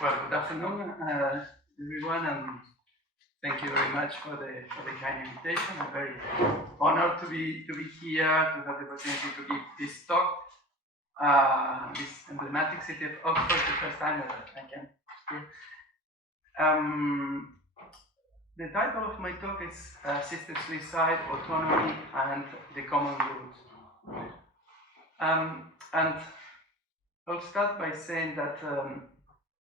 Well, good afternoon, everyone, and thank you very much for the kind invitation. I'm very honored to be here, to have the opportunity to give this talk. This emblematic city of Oxford, the first time that I can speak. The title of my talk is Assisted Suicide, Autonomy, and the Common Good. And I'll start by saying that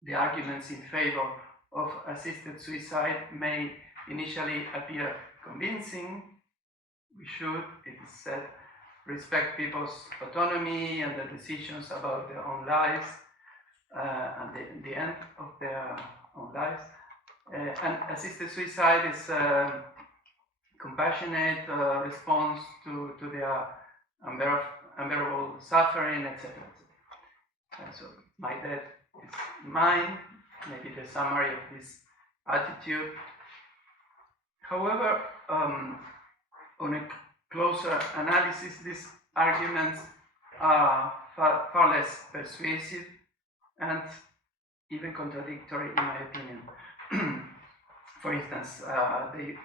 the arguments in favor of assisted suicide may initially appear convincing. We should, it is said, respect people's autonomy and their decisions about their own lives and the end of their own lives. And assisted suicide is a compassionate response to their unbearable suffering, etc. So my death is mine, maybe the summary of this attitude. However, on a closer analysis, these arguments are far less persuasive and even contradictory, in my opinion. For instance, the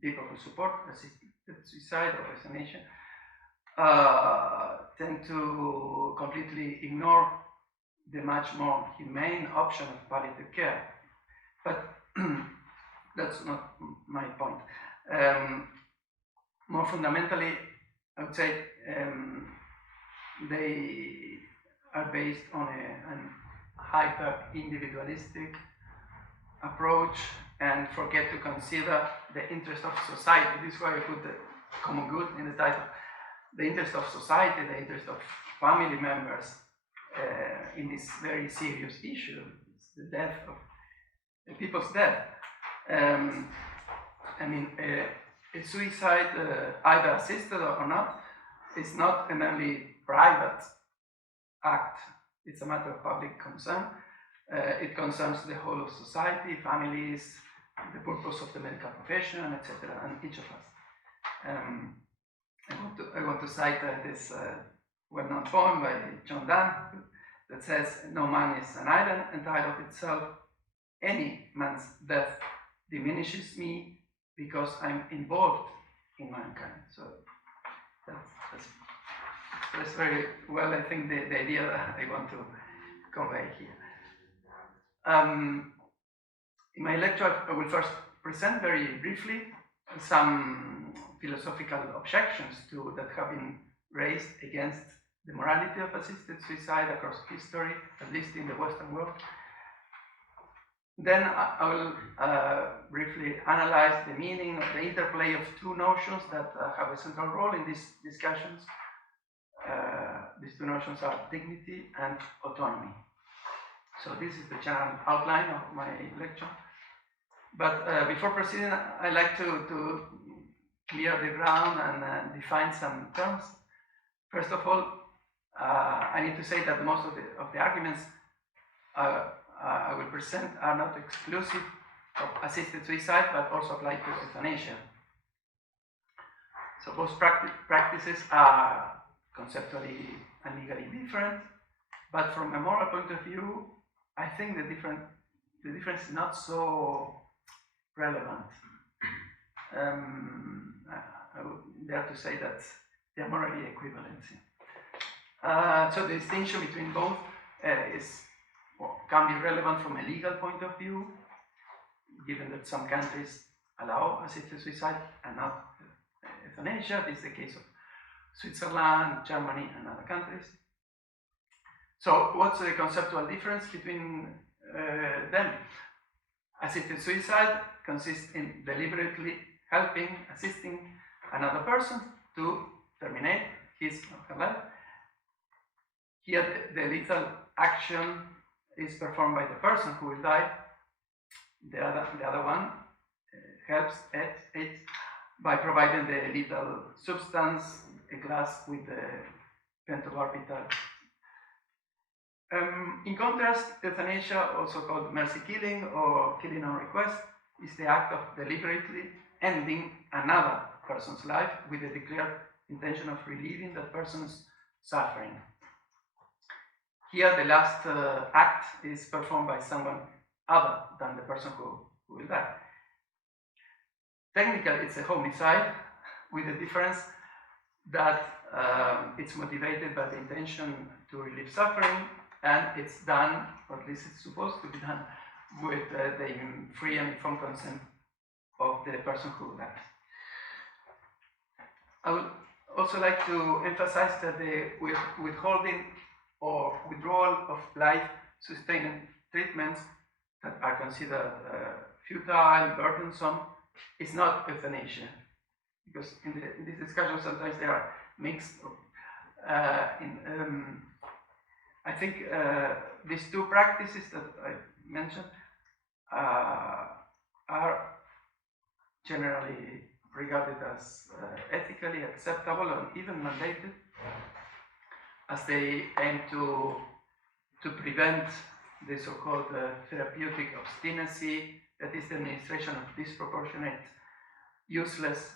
people who support assisted suicide or euthanasia tend to completely ignore the much more humane option of palliative care. But that's not my point. More fundamentally, I would say they are based on a hyper-individualistic approach and forget to consider the interest of society. This is why I put the common good in the title. The interest of society, the interest of family members in this very serious issue, it's the death of people's death. I mean, a suicide, either assisted or not, is not a merely private act. It's a matter of public concern. It concerns the whole of society, families, the purpose of the medical profession, etc., and each of us. I want to cite this well-known poem by John Donne that says, "No man is an island entitled itself. Any man's death diminishes me because I'm involved in mankind." So that's expressed very well, I think, the idea that I want to convey here. In my lecture, I will first present very briefly some philosophical objections that have been raised against the morality of assisted suicide across history, at least in the Western world. Then I will briefly analyze the meaning of the interplay of two notions that have a central role in these discussions. These two notions are dignity and autonomy. So this is the general outline of my lecture. But before proceeding, I'd like to clear the ground and define some terms. First of all, I need to say that most of the arguments I will present are not exclusive of assisted suicide, but also apply to euthanasia. So both practices are conceptually and legally different, but from a moral point of view, I think the difference is not so relevant. I would dare to say that they are morally equivalent. So the distinction between both can be relevant from a legal point of view, given that some countries allow assisted suicide and not euthanasia. This is the case of Switzerland, Germany, and other countries. So what's the conceptual difference between them? Assisted suicide consists in deliberately assisting another person to terminate his or her life. Here the lethal action is performed by the person who will die. The other one helps it by providing the lethal substance, a glass with the pentobarbital. In contrast, euthanasia, also called mercy killing or killing on request, is the act of deliberately ending another person's life with the declared intention of relieving that person's suffering. Here, the last act is performed by someone other than the person who will die. Technically, it's a homicide, with the difference that it's motivated by the intention to relieve suffering, and it's done, or at least it's supposed to be done, with the free and informed consent of the person who died. I would also like to emphasize that the withholding or withdrawal of life-sustaining treatments that are considered futile, burdensome, is not euthanasia. Because in this discussion sometimes they are mixed. I think these two practices that I mentioned are generally regarded as ethically acceptable and even mandated, as they aim to prevent the so-called therapeutic obstinacy, that is the administration of disproportionate, useless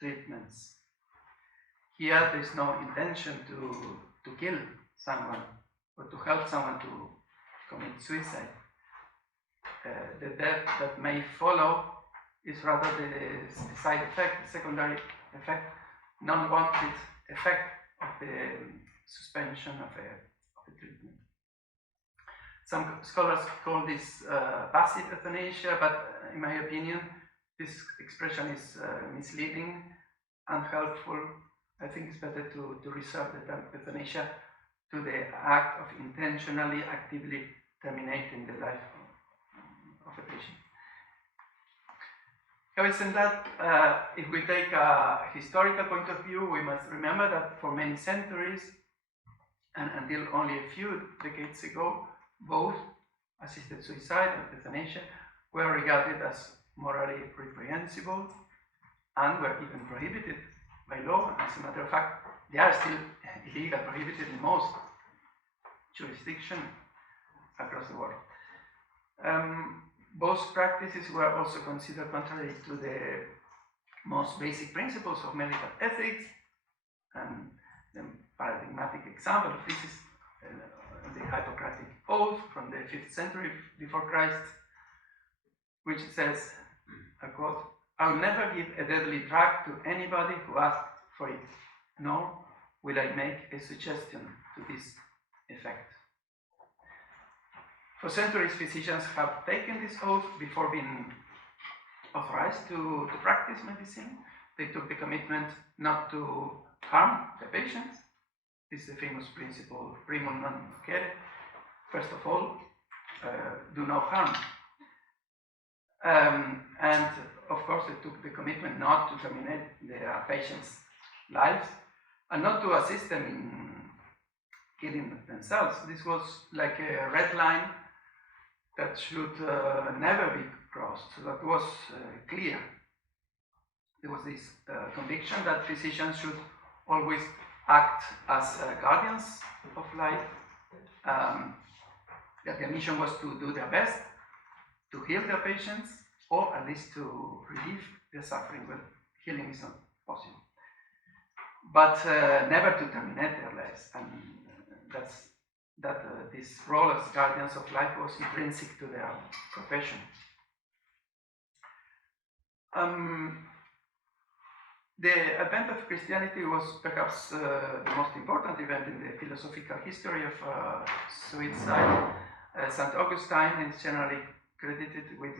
treatments. Here there is no intention to kill someone or to help someone to commit suicide. The death that may follow is rather the side effect, the secondary effect, non-wanted effect of the suspension of the treatment. Some scholars call this passive euthanasia, but in my opinion, this expression is misleading, unhelpful. I think it's better to reserve the term euthanasia to the act of intentionally, actively terminating the life of a patient. Having said that, if we take a historical point of view, we must remember that for many centuries, and until only a few decades ago, both assisted suicide and euthanasia were regarded as morally reprehensible and were even prohibited by law. As a matter of fact, they are still illegal, prohibited in most jurisdictions across the world. Both practices were also considered contrary to the most basic principles of medical ethics, and the paradigmatic example of this is the Hippocratic Oath from the 5th century before Christ, which says, I quote, "I will never give a deadly drug to anybody who asks for it, nor will I make a suggestion to this effect." For centuries, physicians have taken this oath before being authorized to practice medicine. They took the commitment not to harm the patients. This is the famous principle, primum non nocere. First of all, do no harm. And of course, they took the commitment not to terminate their patients' lives and not to assist them in killing themselves. This was like a red line that should never be crossed. So that was clear. There was this conviction that physicians should always act as guardians of life, that their mission was to do their best to heal their patients, or at least to relieve their suffering. Well, healing is not possible. But never to terminate their lives, and this role as guardians of life was intrinsic to their profession. The advent of Christianity was perhaps the most important event in the philosophical history of suicide. St. Augustine is generally credited with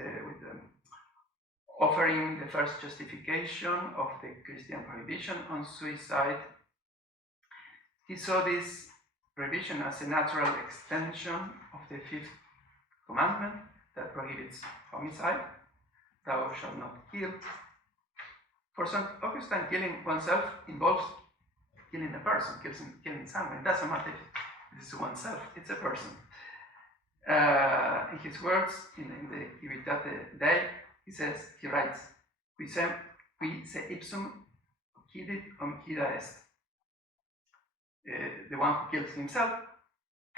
offering the first justification of the Christian prohibition on suicide. He saw this prohibition as a natural extension of the 5th commandment that prohibits homicide, "Thou shalt not kill." For St. Augustine, killing oneself involves killing a person, killing someone. It doesn't matter if it is oneself, it's a person. In his words, in the Civitate Dei, he writes, "Qui se ipsum occidit homicida est." The one who kills himself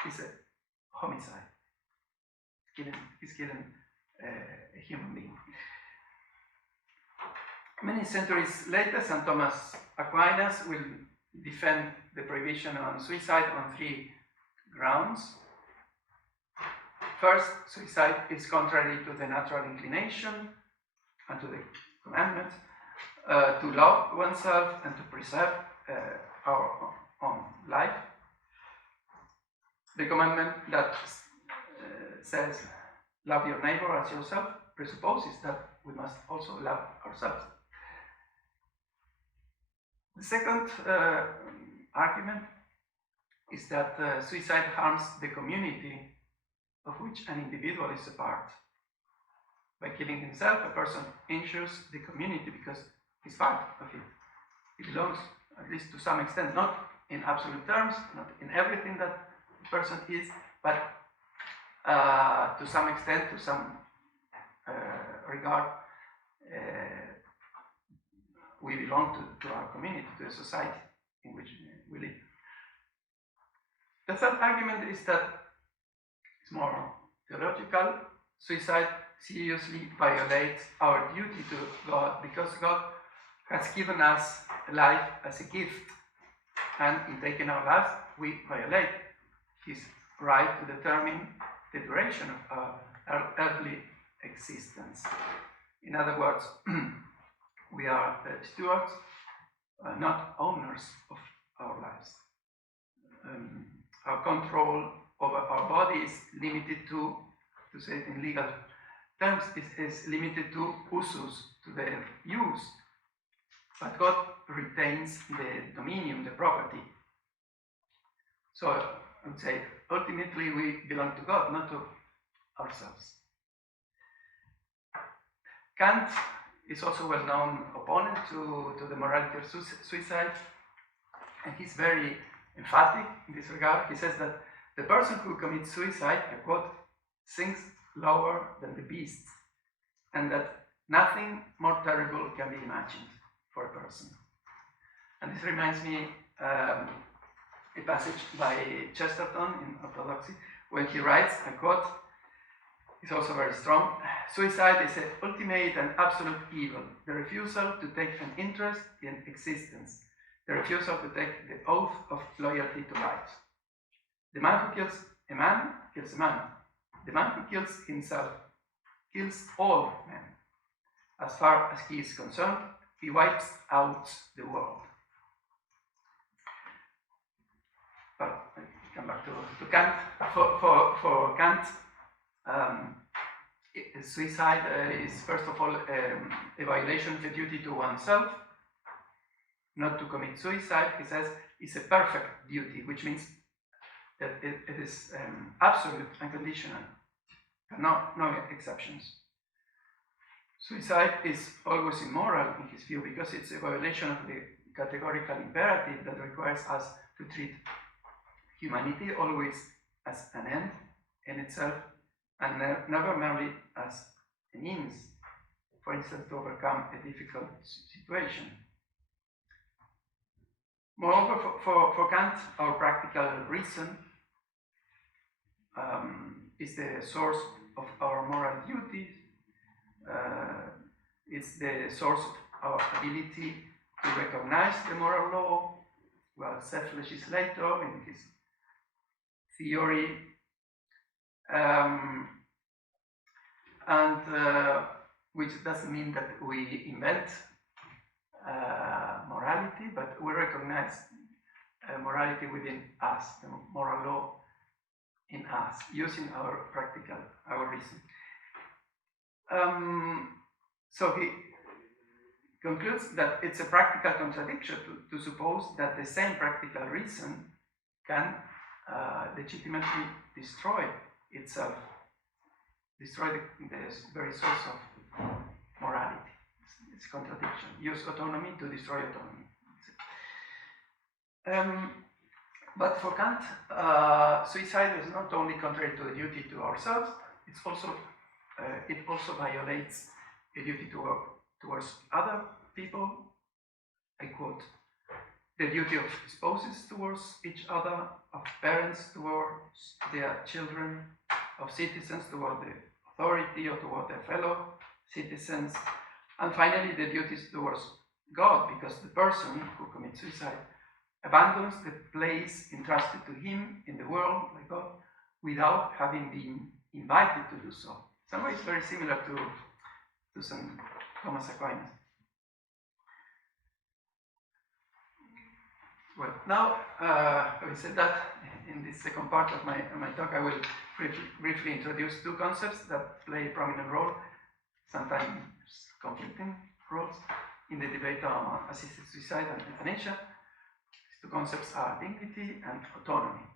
is a homicide. He's killing a human being. Many centuries later, St. Thomas Aquinas will defend the prohibition on suicide on 3 grounds. First, suicide is contrary to the natural inclination and to the commandment to love oneself and to preserve our own life. The commandment that says, love your neighbor as yourself, presupposes that we must also love ourselves. The second argument is that suicide harms the community of which an individual is a part. By killing himself, a person injures the community because he's part of it. He belongs, at least to some extent, not in absolute terms, not in everything that the person is, but to some extent, to some regard, we belong to our community, to the society in which we live. The third argument is that it's more theological. Suicide seriously violates our duty to God because God has given us life as a gift, and in taking our lives, we violate His right to determine the duration of our earthly existence. In other words, we are stewards, not owners of our lives. Our control over our body is limited to say it in legal terms, is limited to usus, to the use. But God retains the dominion, the property. So I would say, ultimately we belong to God, not to ourselves. Kant is also a well-known opponent to the morality of suicide, and he's very emphatic in this regard. He says that the person who commits suicide, I quote, sinks lower than the beasts, and that nothing more terrible can be imagined for a person. And this reminds me a passage by Chesterton in Orthodoxy, when he writes, I quote, it's also very strong, suicide is an ultimate and absolute evil, the refusal to take an interest in existence, the refusal to take the oath of loyalty to life. The man who kills a man kills a man. The man who kills himself kills all men. As far as he is concerned, he wipes out the world. But I come back to Kant. For Kant, suicide is first of all a violation of the duty to oneself. Not to commit suicide, he says, is a perfect duty, which means that it is absolute, unconditional, no exceptions. Suicide is always immoral in his view because it's a violation of the categorical imperative that requires us to treat humanity always as an end in itself and never merely as a means, for instance, to overcome a difficult situation. Moreover, for Kant, our practical reason is the source of our moral duties. It's the source of our ability to recognize the moral law. Well, self-legislator in his theory, which doesn't mean that we invent morality, but we recognize morality within us, the moral law in us, using our reason. So he concludes that it's a practical contradiction to suppose that the same practical reason can legitimately destroy itself, destroy the very source of morality. It's a contradiction. Use autonomy to destroy autonomy. But for Kant, suicide is not only contrary to the duty to ourselves, it also violates a duty towards other people. I quote, the duty of spouses towards each other, of parents towards their children, of citizens toward the authority or toward their fellow citizens, and finally the duties towards God, because the person who commits suicide abandons the place entrusted to him in the world by God without having been invited to do so. In some ways very similar to St. Thomas Aquinas. Well, now, having said that, in this second part of my talk, I will briefly introduce two concepts that play a prominent role, sometimes conflicting roles, in the debate on assisted suicide and euthanasia. These two concepts are dignity and autonomy.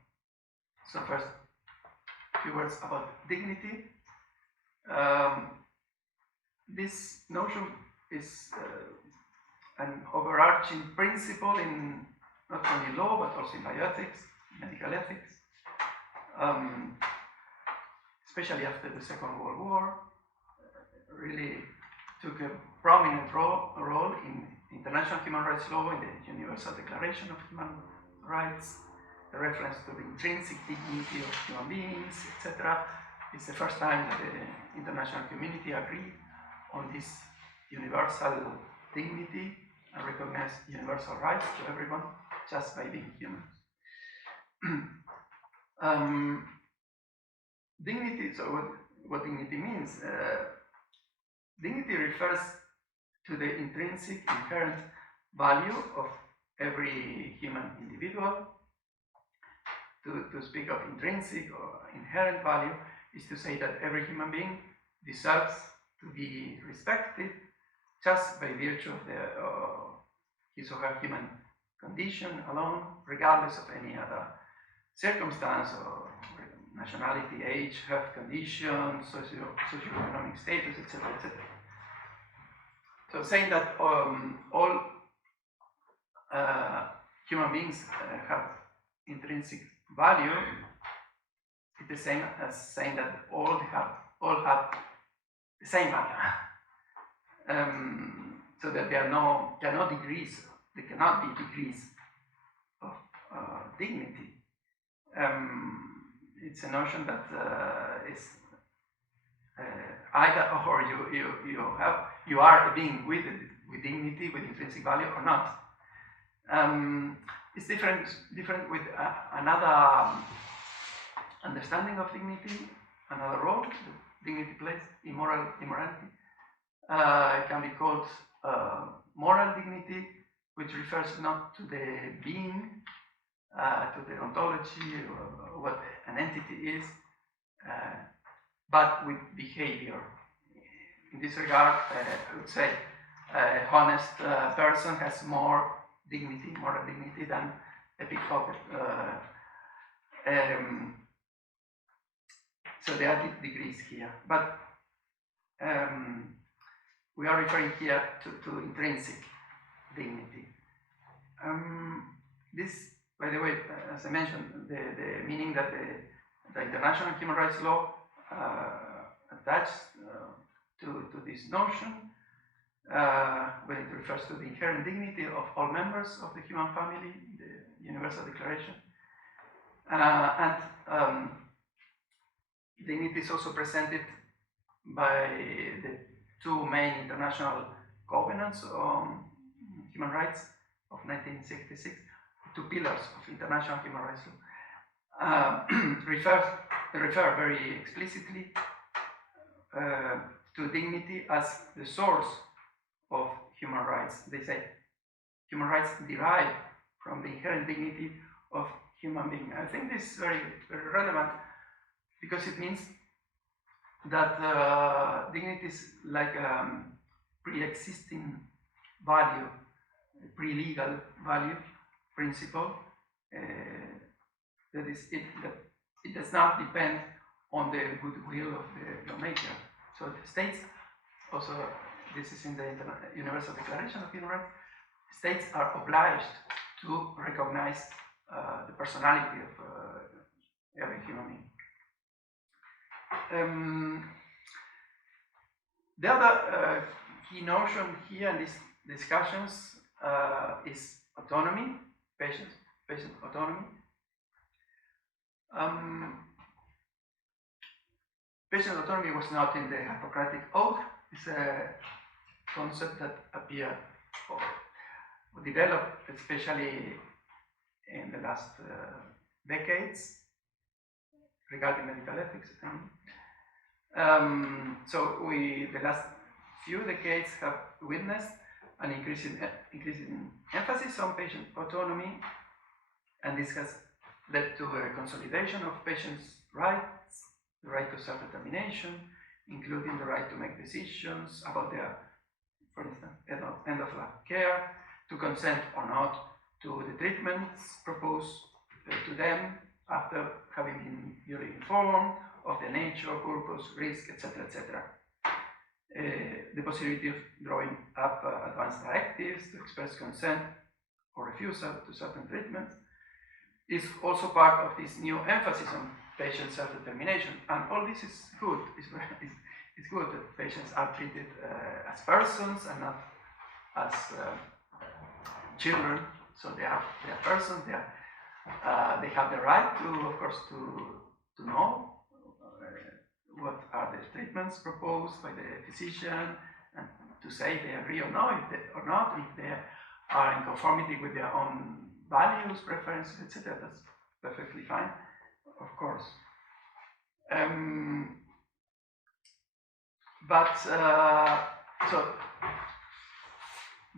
So first, a few words about dignity. This notion is an overarching principle in not only law, but also in bioethics, medical ethics, especially after the Second World War, really took a prominent role in international human rights law, in the Universal Declaration of Human Rights, the reference to the intrinsic dignity of human beings, etc. It's the first time that the international community agreed on this universal dignity and recognized universal rights to everyone just by being human. Dignity, so what dignity means? Dignity refers to the intrinsic, inherent value of every human individual. To speak of intrinsic or inherent value is to say that every human being deserves to be respected just by virtue of his or her human condition alone, regardless of any other circumstance or nationality, age, health condition, socioeconomic status, etc., etc. So saying that all human beings have intrinsic value is the same as saying that all have the same value. So that there cannot be degrees of dignity. It's a notion that is either or you are a being with dignity, with intrinsic value, or not. It's different with another understanding of dignity, another role that dignity plays in immorality. It can be called moral dignity, which refers not to the being, to the ontology, or what an entity is, but with behavior. In this regard, I would say a honest person has more dignity, moral dignity, than a pickpocket. So there are degrees here, but we are referring here to intrinsic dignity. This, by the way, as I mentioned, the meaning that the international human rights law attached to this notion, when it refers to the inherent dignity of all members of the human family, the Universal Declaration, and dignity is also presented by the two main international covenants on human rights of 1966, two pillars of international human rights law, refer very explicitly to dignity as the source of human rights. They say human rights derive from the inherent dignity of human being. I think this is very, very relevant because it means that dignity is like a pre-existing value, a pre-legal value, principle. That it does not depend on the goodwill of the lawmaker. So the states, also this is in the Universal Declaration of Human Rights, states are obliged to recognize the personality of every human being. The other key notion here in these discussions is autonomy, patient autonomy. Patient autonomy was not in the Hippocratic Oath. It's a concept that appeared or developed especially in the last decades regarding medical ethics. So the last few decades have witnessed an increasing emphasis on patient autonomy, and this has led to a consolidation of patients' rights, the right to self-determination, including the right to make decisions about their, for instance, end-of-life care, to consent or not to the treatments proposed to them after having been duly informed of the nature, purpose, risk, etc., etc. The possibility of drawing up advanced directives to express consent or refusal to certain treatments is also part of this new emphasis on patient self-determination. And all this is good. It's good that patients are treated as persons and not as children. So they are persons. They have the right to, of course, to know what are the treatments proposed by the physician, and to say if they agree or not, if they are in conformity with their own values, preferences, etc. That's perfectly fine, of course. So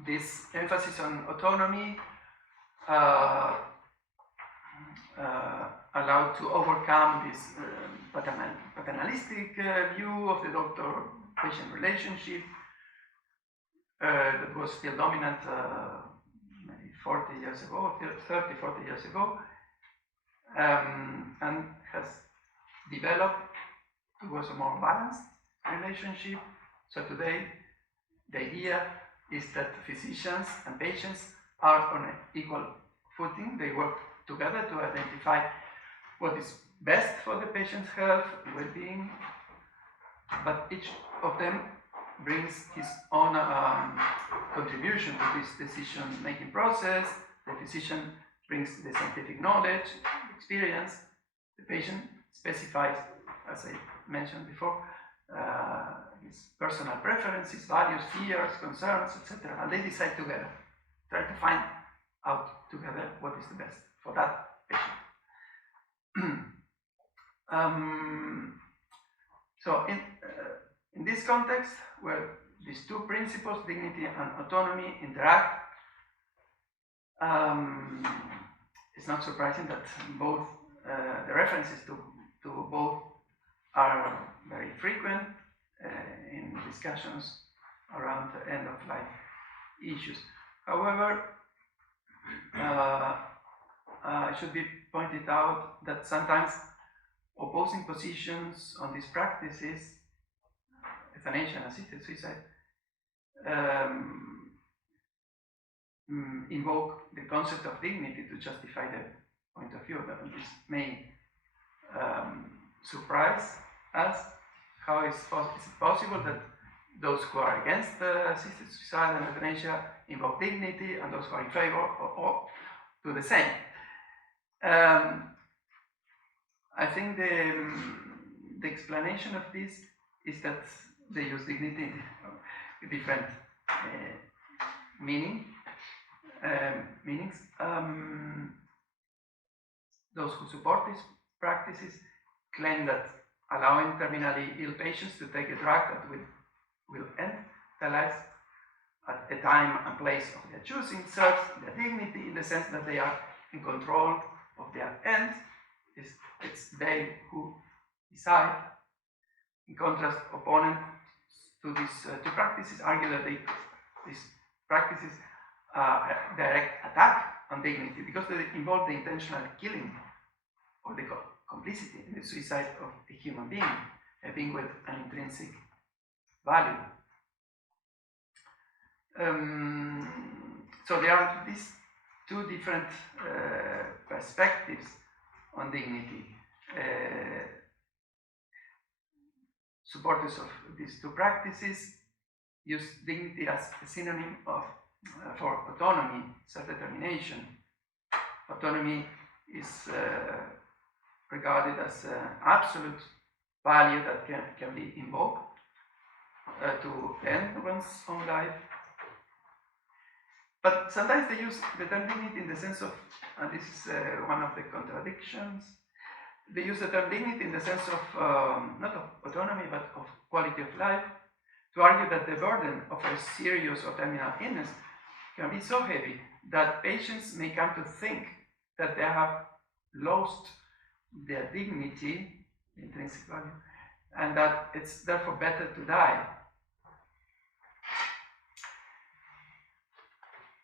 this emphasis on autonomy allowed to overcome this paternalistic view of the doctor-patient relationship that was still dominant maybe 40 years ago, 30, 40 years ago, and has developed towards a more balanced relationship. So today, the idea is that physicians and patients are on an equal footing. They work together to identify what is best for the patient's health and well-being, but each of them brings his own contribution to this decision-making process. The physician brings the scientific knowledge, experience. The patient specifies, as I mentioned before, his personal preferences, values, fears, concerns, etc. And they decide together, try to find out together what is the best for that patient. So in this context, where these two principles, dignity and autonomy, interact, it's not surprising that both the references to both are very frequent in discussions around the end-of-life issues. However, it should be pointed out that sometimes opposing positions on these practices, euthanasia and assisted suicide, invoke the concept of dignity to justify the point of view. This may surprise us. How is it possible that those who are against assisted suicide and euthanasia invoke dignity, and those who are in favor or do the same? I think the explanation of this is that they use dignity with different meanings. Those who support these practices claim that allowing terminally ill patients to take a drug that will end their lives at a time and place of their choosing serves their dignity, in the sense that they are in control of their ends. It's they who decide. In contrast, opponents to these two practices argue that these practices are a direct attack on dignity because they involve the intentional killing or the complicity in the suicide of a human being, a being with an intrinsic value. So there are these two different perspectives on dignity. Supporters of these two practices use dignity as a synonym for autonomy, self-determination. Autonomy is regarded as an absolute value that can be invoked to end one's own life. But sometimes they use the term dignity in the sense of, and this is one of the contradictions, they use the term dignity in the sense of, not of autonomy, but of quality of life, to argue that the burden of a serious or terminal illness can be so heavy that patients may come to think that they have lost their dignity, intrinsic value, and that it's therefore better to die.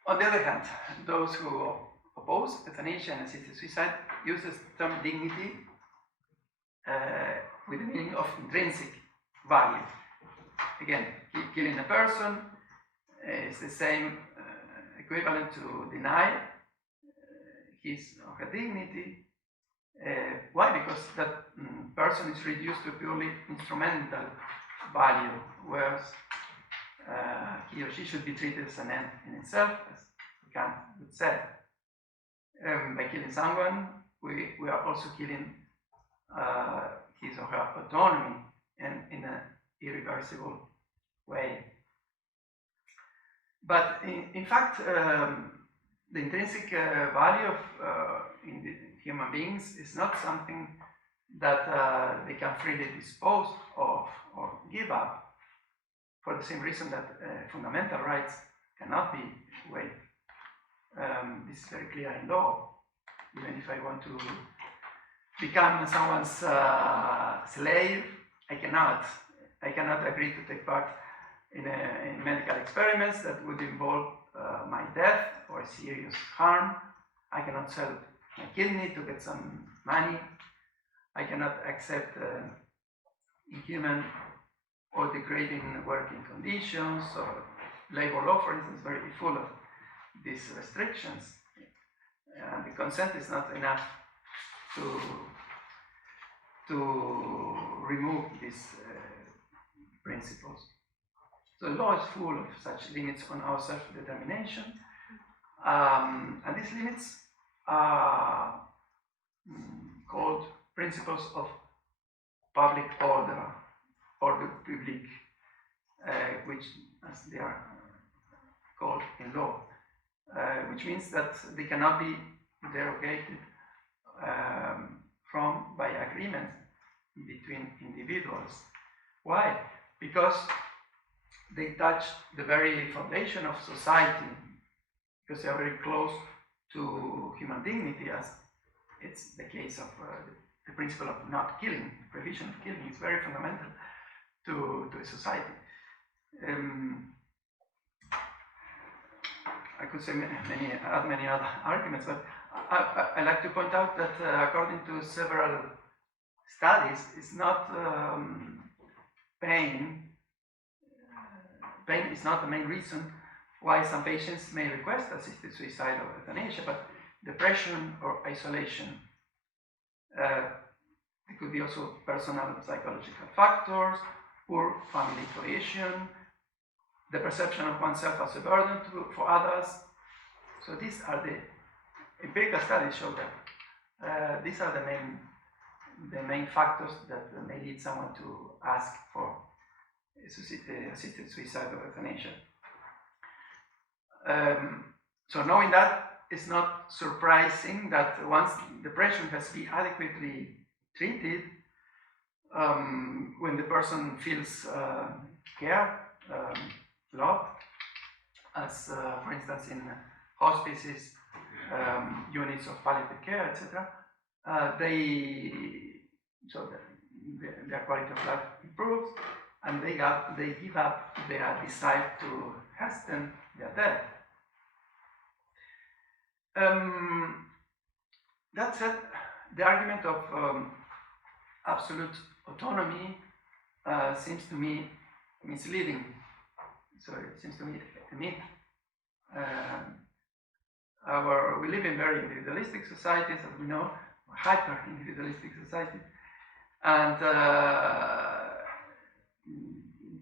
On the other hand, those who oppose euthanasia and assisted suicide use the term dignity with the meaning of intrinsic value. Again, killing a person is the same equivalent to deny his or her dignity. Why? Because that person is reduced to purely instrumental value, whereas he or she should be treated as an end in itself, as Kant would say. By killing someone, we are also killing his or her autonomy and in an irreversible way. But in fact, the intrinsic value of in the human beings is not something that they can freely dispose of or give up, for the same reason that fundamental rights cannot be waived. This is very clear in law. Even if I want to become someone's slave, I cannot agree to take part in medical experiments that would involve my death or serious harm. I cannot sell my kidney to get some money. I cannot accept inhuman or degrading working conditions, or labor law, for instance, very full of these restrictions. The consent is not enough to remove these principles. So the law is full of such limits on our self-determination, and these limits are called principles of public order, ordre public, which, as they are called in law, which means that they cannot be derogated from by agreement between individuals. Why? Because they touch the very foundation of society, because they are very close to human dignity, as it's the case of the principle of not killing. The prohibition of killing is very fundamental to a society. I could say many other arguments, but I like to point out that according to several studies, it's not pain is not the main reason why some patients may request assisted suicide or euthanasia, but depression or isolation. It could be also personal psychological factors, poor family cohesion, the perception of oneself as a burden for others. So these are the empirical studies show that these are the main factors that may lead someone to ask for assisted suicide or euthanasia. So knowing that, it's not surprising that once depression has been adequately treated, when the person feels cared, loved, as for instance in hospices, units of palliative care, etc., their quality of life improves, and they give up their desire to hasten their death. That said, the argument of absolute autonomy seems to me misleading. So it seems to me a myth. We live in very individualistic societies, as we know, hyper-individualistic societies, and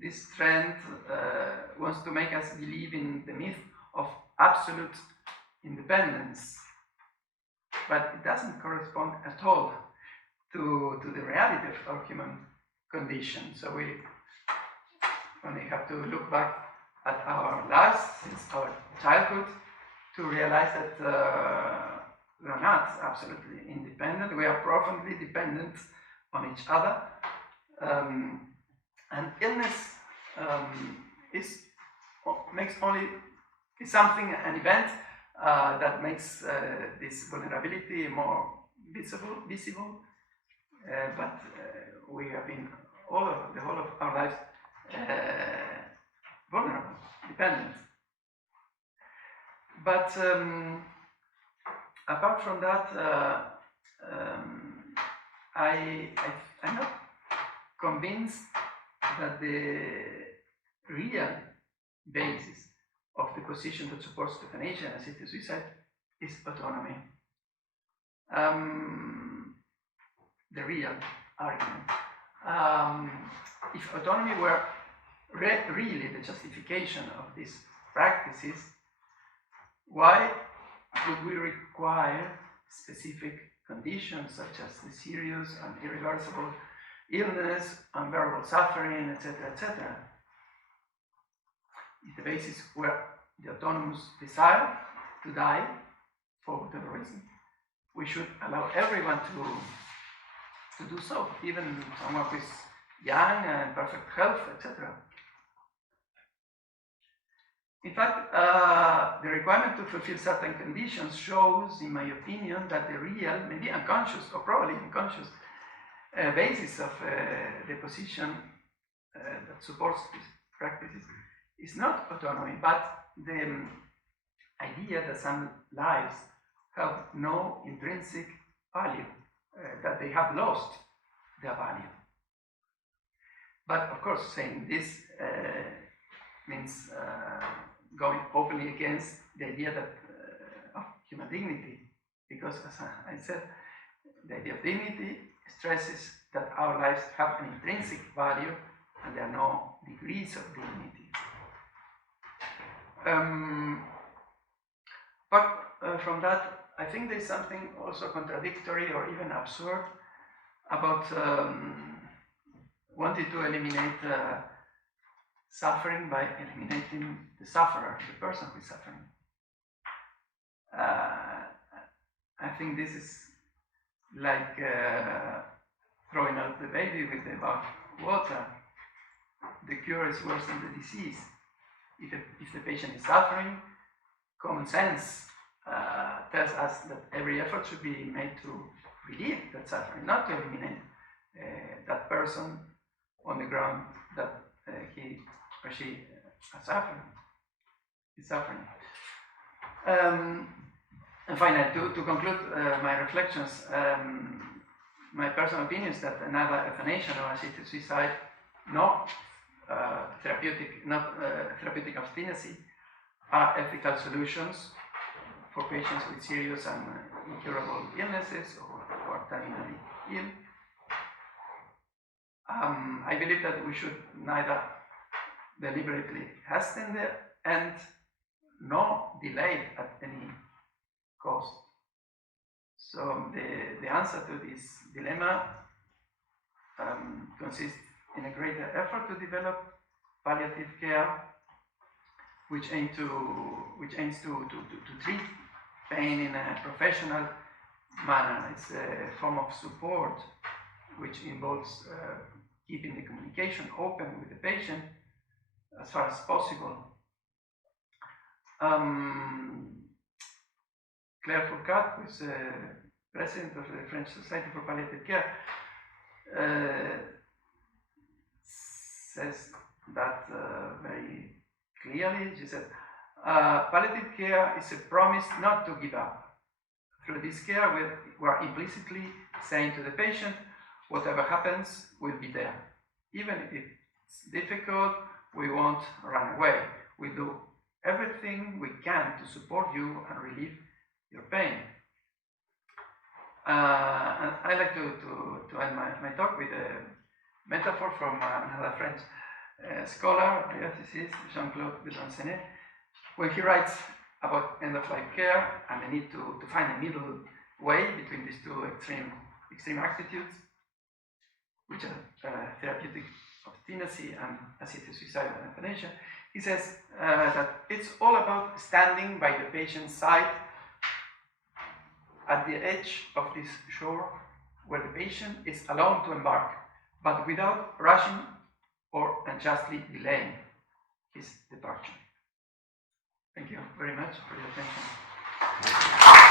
this trend wants to make us believe in the myth of absolute independence, but it doesn't correspond at all to the reality of our human condition. So we only have to look back at our lives since our childhood to realize that we are not absolutely independent. We are profoundly dependent on each other. And illness is something, an event that makes this vulnerability more visible. But we have been the whole of our lives vulnerable, dependent. But apart from that, I'm not convinced that the real basis of the position that supports euthanasia and assisted suicide is autonomy. The real argument. If autonomy were really the justification of these practices, why would we require specific conditions such as the serious and irreversible illness, unbearable suffering, etc., etc.? If the basis were the autonomous desire to die for whatever reason, we should allow everyone to do so, even someone who is young and perfect health, etc. In fact, the requirement to fulfill certain conditions shows, in my opinion, that the real, maybe unconscious or probably unconscious basis of the position that supports these practices is not autonomy, but the idea that some lives have no intrinsic value, that they have lost their value. But of course, saying this means going openly against the idea that of human dignity, because as I said, the idea of dignity stresses that our lives have an intrinsic value and there are no degrees of dignity. But from that, I think there's something also contradictory or even absurd about wanting to eliminate suffering by eliminating the sufferer, the person who is suffering. I think this is like throwing out the baby with the bath water. The cure is worse than the disease. If the patient is suffering, common sense tells us that every effort should be made to relieve that suffering, not to eliminate that person on the ground that he or she is suffering. And finally, to conclude my reflections, my personal opinion is that neither euthanasia nor assisted suicide, nor therapeutic obstinacy are ethical solutions for patients with serious and incurable illnesses or who are terminally ill. I believe that we should neither deliberately hasten the end nor delay it at any cost. So the answer to this dilemma consists in a greater effort to develop palliative care, which aims to treat pain in a professional manner. It's a form of support which involves keeping the communication open with the patient as far as possible. Claire Fourcade, who is president of the French Society for Palliative Care, says that very clearly. She said, palliative care is a promise not to give up. Through this care, we're implicitly saying to the patient, whatever happens, we'll be there. Even if it's difficult, we won't run away. We do everything we can to support you and relieve your pain. And I like to end my talk with a metaphor from another French scholar, bioethicist, Jean-Claude Bedrancenet, when he writes about end-of-life care and the need to find a middle way between these two extreme attitudes, which are therapeutic obstinacy and assisted suicide and euthanasia. He says that it's all about standing by the patient's side at the edge of this shore where the patient is alone to embark, but without rushing or unjustly delaying his departure. Thank you very much for your attention.